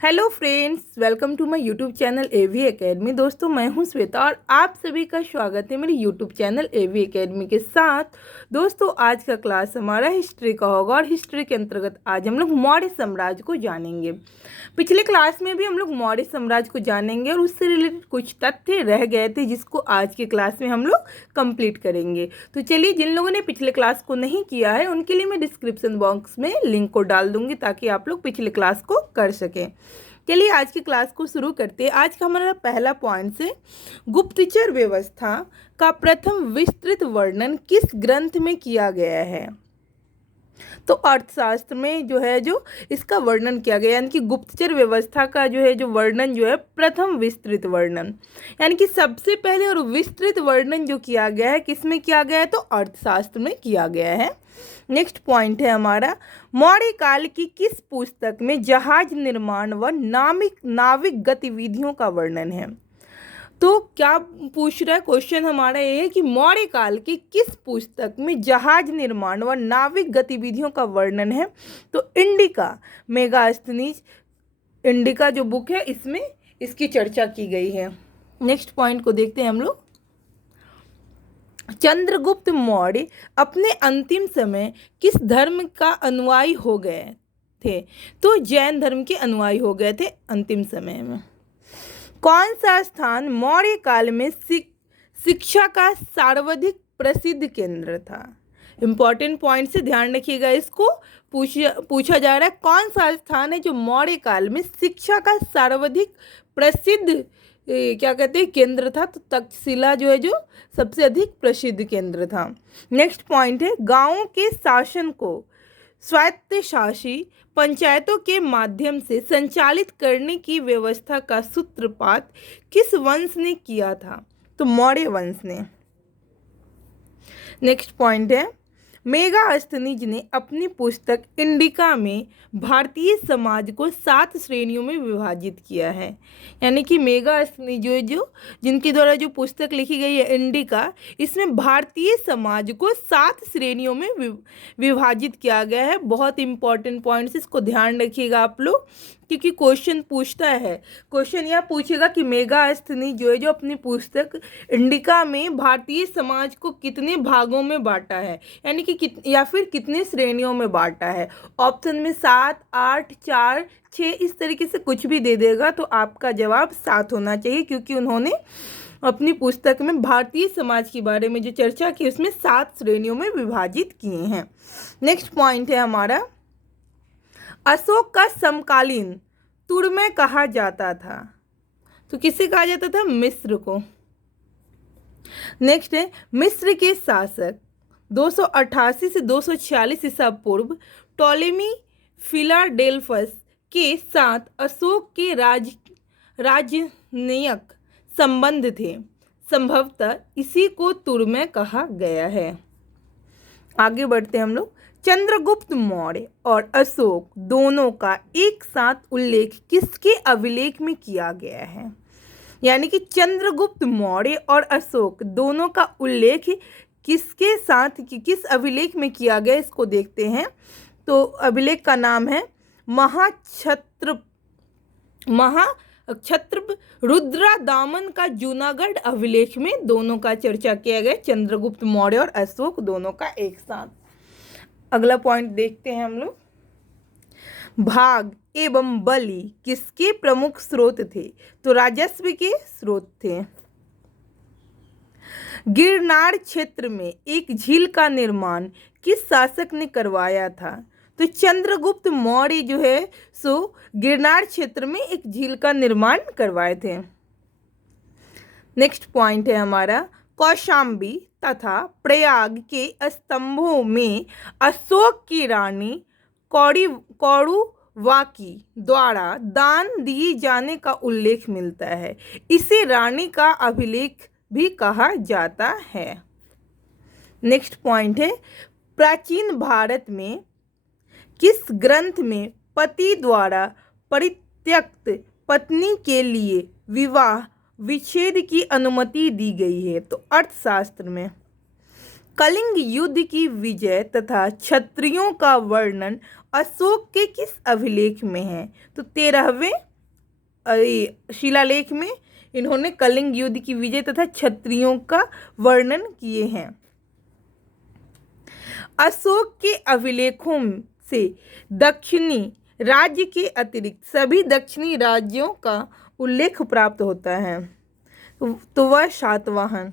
Hello friends, welcome to my YouTube channel AV academy. दोस्तों, मैं हूं श्वेता और आप सभी का स्वागत है मेरे यूट्यूब चैनल एवी एकेडमी के साथ। दोस्तों, आज का क्लास हमारा हिस्ट्री का होगा और हिस्ट्री के अंतर्गत आज हम लोग मौर्य साम्राज्य को जानेंगे। पिछले क्लास में भी हम लोग मौर्य साम्राज्य को जानेंगे और उससे रिलेटेड कुछ तथ्य रह गए थे जिसको आज के क्लास में हम लोग कंप्लीट करेंगे। तो चलिए, जिन लोगों ने पिछले क्लास को नहीं किया है उनके लिए मैं डिस्क्रिप्शन बॉक्स में लिंक को डाल दूंगी ताकि आप लोग पिछले क्लास को कर सकें। चलिए, आज की क्लास को शुरू करते हैं। आज का हमारा पहला पॉइंट है, गुप्तचर व्यवस्था का प्रथम विस्तृत वर्णन किस ग्रंथ में किया गया है? तो अर्थशास्त्र में जो इसका वर्णन किया गया, यानी कि गुप्तचर व्यवस्था का जो वर्णन प्रथम विस्तृत वर्णन, यानी कि सबसे पहले और विस्तृत वर्णन जो किया गया है किस में किया गया है? तो अर्थशास्त्र में किया गया है। नेक्स्ट पॉइंट है हमारा, मौर्य काल की किस पुस्तक में जहाज निर्माण व नाविक गतिविधियों का वर्णन है? तो क्या पूछ रहा है क्वेश्चन हमारा ये है कि मौर्य काल की किस पुस्तक में जहाज निर्माण व नाविक गतिविधियों का वर्णन है? तो इंडिका मेगास्थनीज, इंडिका जो बुक है इसमें इसकी चर्चा की गई है। नेक्स्ट पॉइंट को देखते हैं हम लोग। चंद्रगुप्त मौर्य अपने अंतिम समय किस धर्म का अनुयायी हो गए थे? तो जैन धर्म के अनुयायी हो गए थे अंतिम समय में। कौन सा स्थान मौर्य काल में शिक्षा का सर्वाधिक प्रसिद्ध केंद्र था? इंपॉर्टेंट पॉइंट से ध्यान रखिएगा, इसको पूछा जा रहा है कौन सा स्थान है जो मौर्य काल में शिक्षा का सर्वाधिक प्रसिद्ध क्या कहते हैं केंद्र था? तो तक्षशिला जो सबसे अधिक प्रसिद्ध केंद्र था। नेक्स्ट पॉइंट है, गांवों के शासन को स्वायत्तशासी पंचायतों के माध्यम से संचालित करने की व्यवस्था का सूत्रपात किस वंश ने किया था? तो मौर्य वंश ने। नेक्स्ट पॉइंट है, मेगास्थनीज ने अपनी पुस्तक इंडिका में भारतीय समाज को 7 श्रेणियों में विभाजित किया है। यानी कि मेगास्थनीज जिनके द्वारा जो पुस्तक लिखी गई है इंडिका, इसमें भारतीय समाज को 7 श्रेणियों में विभाजित किया गया है। बहुत इंपॉर्टेंट पॉइंट्स, इसको ध्यान रखिएगा आप लोग, क्योंकि क्वेश्चन पूछता है। क्वेश्चन यह पूछेगा कि मेगास्थनीज जो अपनी पुस्तक इंडिका में भारतीय समाज को कितने भागों में बांटा है, यानी कि या फिर कितने श्रेणियों में बांटा है। ऑप्शन में 7, 8, 4, 6 इस तरीके से कुछ भी दे देगा तो आपका जवाब 7 होना चाहिए, क्योंकि उन्होंने अपनी पुस्तक में भारतीय समाज के बारे में जो चर्चा की उसमें 7 श्रेणियों में विभाजित किए हैं। नेक्स्ट पॉइंट है हमारा, अशोक का समकालीन तुर्मे कहा जाता था? तो किसे कहा जाता था? मिस्र को। नेक्स्ट है, मिस्र के शासक 288 से 246 ईसा पूर्व टॉलेमी फिलाडेल्फस के साथ अशोक के राजनयिक संबंध थे। संभवतः इसी को तुर्मे कहा गया है। आगे बढ़ते हैं हम लोग। चंद्रगुप्त मौर्य और अशोक दोनों का एक साथ उल्लेख किसके अभिलेख में किया गया है? यानी कि चंद्रगुप्त मौर्य और अशोक दोनों का उल्लेख किसके साथ किस अभिलेख में किया गया, इसको देखते हैं। तो अभिलेख का नाम है महाक्षत्र रुद्रदामन का जूनागढ़ अभिलेख में दोनों का चर्चा किया गया, चंद्रगुप्त मौर्य और अशोक दोनों का एक साथ। अगला पॉइंट देखते हैं हम लोग। भाग एवं बलि किसके प्रमुख स्रोत थे? तो राजस्व के स्रोत थे। गिरनार क्षेत्र में एक झील का निर्माण किस शासक ने करवाया था? तो चंद्रगुप्त मौर्य सो गिरनार क्षेत्र में एक झील का निर्माण करवाए थे। नेक्स्ट पॉइंट है हमारा, कौशाम्बी तथा प्रयाग के स्तंभों में अशोक की रानी कौरवाकी द्वारा दान दिए जाने का उल्लेख मिलता है। इसे रानी का अभिलेख भी कहा जाता है। नेक्स्ट पॉइंट है, प्राचीन भारत में किस ग्रंथ में पति द्वारा परित्यक्त पत्नी के लिए विवाह विच्छेद की अनुमति दी गई है? तो अर्थशास्त्र में। कलिंग युद्ध की विजय तथा क्षत्रियों का वर्णन अशोक के किस अभिलेख में है? तो 13वें शिलालेख में इन्होंने कलिंग युद्ध की विजय तथा क्षत्रियों का वर्णन किए हैं। अशोक के अभिलेखों से दक्षिणी राज्य के अतिरिक्त सभी दक्षिणी राज्यों का उल्लेख प्राप्त होता है। तो वह सातवाहन।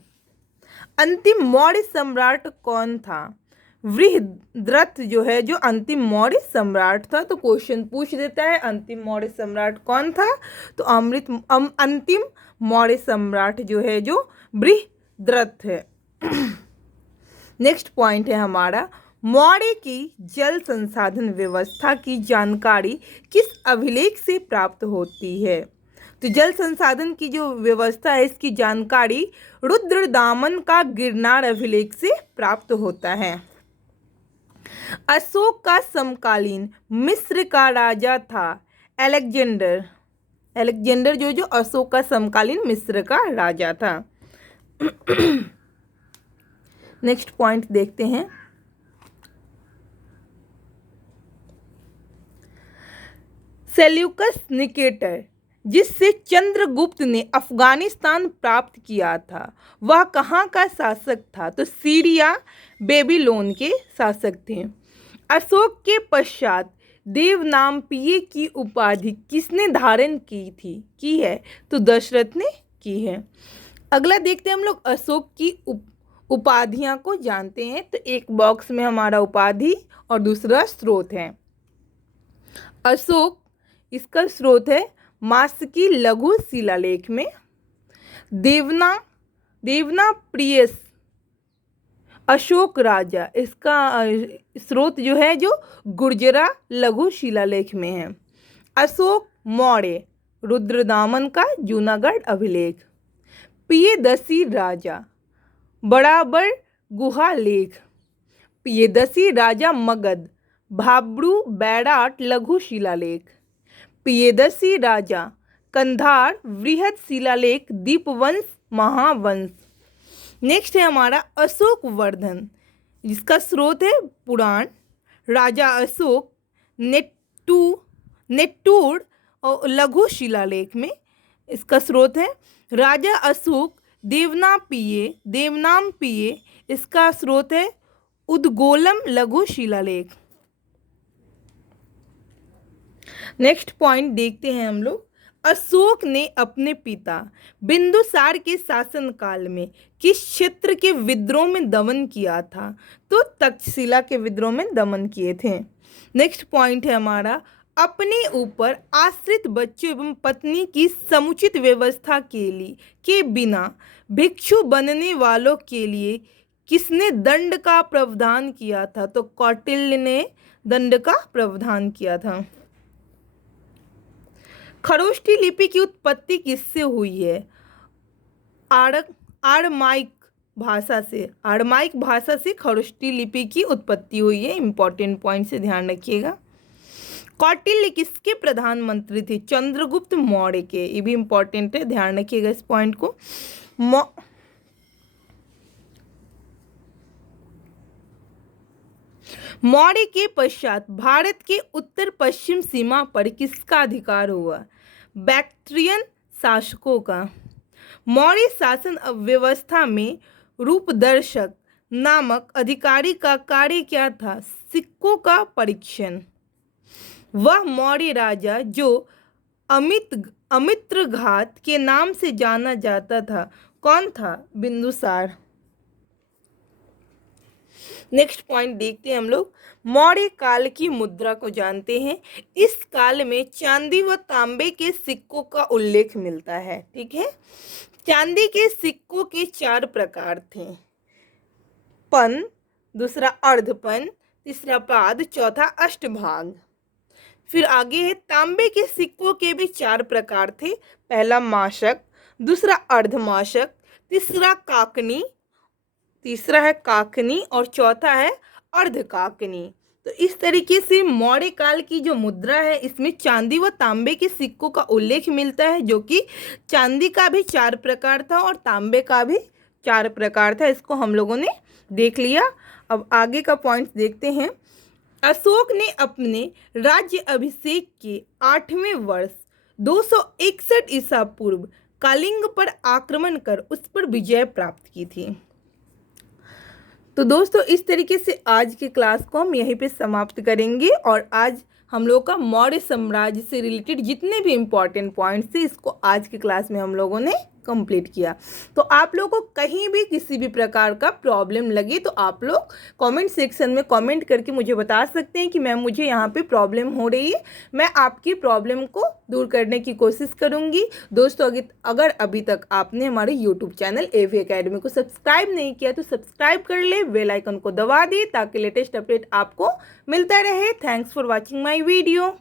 अंतिम मौर्य सम्राट कौन था? बृहद्रथ जो है, जो अंतिम मौर्य सम्राट था। तो क्वेश्चन पूछ देता है अंतिम मौर्य सम्राट कौन था? तो अंतिम मौर्य सम्राट जो है जो बृहद्रथ है। नेक्स्ट पॉइंट है हमारा, मौर्य की जल संसाधन व्यवस्था की जानकारी किस अभिलेख से प्राप्त होती है? तो जल संसाधन की जो व्यवस्था है इसकी जानकारी रुद्रदामन का गिरनार अभिलेख से प्राप्त होता है। अशोक का समकालीन मिस्र का राजा था अलेक्जेंडर। अलेक्जेंडर जो अशोक का समकालीन मिस्र का राजा था। नेक्स्ट पॉइंट देखते हैं, सेल्यूकस निकेटर जिससे चंद्रगुप्त ने अफगानिस्तान प्राप्त किया था, वह कहाँ का शासक था? तो सीरिया बेबीलोन के शासक थे। अशोक के पश्चात देवनामप्रिय की उपाधि किसने धारण की है? तो दशरथ ने की है। अगला देखते हैं हम लोग, अशोक की उपाधियां को जानते हैं। तो एक बॉक्स में हमारा उपाधि और दूसरा स्रोत है। अशोक, इसका स्रोत है मात्स्यकी लघु शिलालेख में। देवना प्रियस अशोक राजा, इसका स्रोत जो है जो गुर्जरा लघु शिलालेख में है। अशोक मौर्य रुद्रदामन का जूनागढ़ अभिलेख। प्रियदर्शी राजा बराबर गुहा लेख। प्रियदर्शी राजा मगध भाब्रू बैराट लघु शिलालेख। प्रियदर्शी राजा कंधार वृहद शिलालेख दीपवंश महावंश। नेक्स्ट है हमारा अशोक वर्धन, जिसका स्रोत है पुराण। राजा अशोक नेट्टूर और लघु शिलालेख में इसका स्रोत है। राजा अशोक देवनामप्रिय, इसका स्रोत है उद्गोलम लघु शिलालेख। नेक्स्ट पॉइंट देखते हैं हम लोग, अशोक ने अपने पिता बिंदुसार के शासनकाल में किस क्षेत्र के विद्रोह में दमन किया था? तो तक्षशिला के विद्रोह में दमन किए थे। नेक्स्ट पॉइंट है हमारा, अपने ऊपर आश्रित बच्चों एवं पत्नी की समुचित व्यवस्था के बिना भिक्षु बनने वालों के लिए किसने दंड का प्रावधान किया था? तो कौटिल्य ने दंड का प्रावधान किया था। खरोष्ठी लिपि की उत्पत्ति किससे हुई है? आरमाइक भाषा से खरोष्ठी लिपि की उत्पत्ति हुई है। इंपॉर्टेंट पॉइंट से ध्यान रखिएगा। कौटिल्य किसके प्रधानमंत्री थे? चंद्रगुप्त मौर्य के। ये भी इंपॉर्टेंट है, ध्यान रखिएगा इस पॉइंट को। मौर्य के पश्चात भारत के उत्तर पश्चिम सीमा पर किसका अधिकार हुआ? बैक्ट्रियन शासकों का। मौर्य शासन व्यवस्था में रूपदर्शक नामक अधिकारी का कार्य क्या था? सिक्कों का परीक्षण। वह मौर्य राजा जो अमित्रघात के नाम से जाना जाता था, कौन था? बिंदुसार। नेक्स्ट पॉइंट देखते हैं हम लोग, मौर्य काल की मुद्रा को जानते हैं। इस काल में चांदी व तांबे के सिक्कों का उल्लेख मिलता है। ठीक है, चांदी के सिक्कों के 4 प्रकार थे, पन, दूसरा अर्धपन, तीसरा पाद, चौथा अष्टभाग। फिर आगे है तांबे के सिक्कों के भी 4 प्रकार थे, पहला माशक, दूसरा अर्धमाशक, तीसरा है काकनी और चौथा है अर्धकाकनी। तो इस तरीके से मौर्य काल की जो मुद्रा है इसमें चांदी व तांबे के सिक्कों का उल्लेख मिलता है, जो कि चांदी का भी 4 प्रकार था और तांबे का भी 4 प्रकार था। इसको हम लोगों ने देख लिया। अब आगे का पॉइंट देखते हैं, अशोक ने अपने राज्य अभिषेक के 8वें वर्ष 261 ईसा पूर्व कलिंग पर आक्रमण कर उस पर विजय प्राप्त की थी। तो दोस्तों इस तरीके से आज की क्लास को हम यहीं पे समाप्त करेंगे और आज हम लोग का मौर्य साम्राज्य से रिलेटेड जितने भी इम्पोर्टेंट पॉइंट्स थे इसको आज की क्लास में हम लोगों ने कंप्लीट किया। तो आप लोगों को कहीं भी किसी भी प्रकार का प्रॉब्लम लगे तो आप लोग कमेंट सेक्शन में कमेंट करके मुझे बता सकते हैं कि मैम मुझे यहाँ पे प्रॉब्लम हो रही है, मैं आपकी प्रॉब्लम को दूर करने की कोशिश करूँगी। दोस्तों अगर अभी तक आपने हमारे यूट्यूब चैनल एवी एकेडमी को सब्सक्राइब नहीं किया तो सब्सक्राइब कर ले, बेल आइकन को दबा दे ताकि लेटेस्ट अपडेट आपको मिलता रहे। Thanks for watching my video.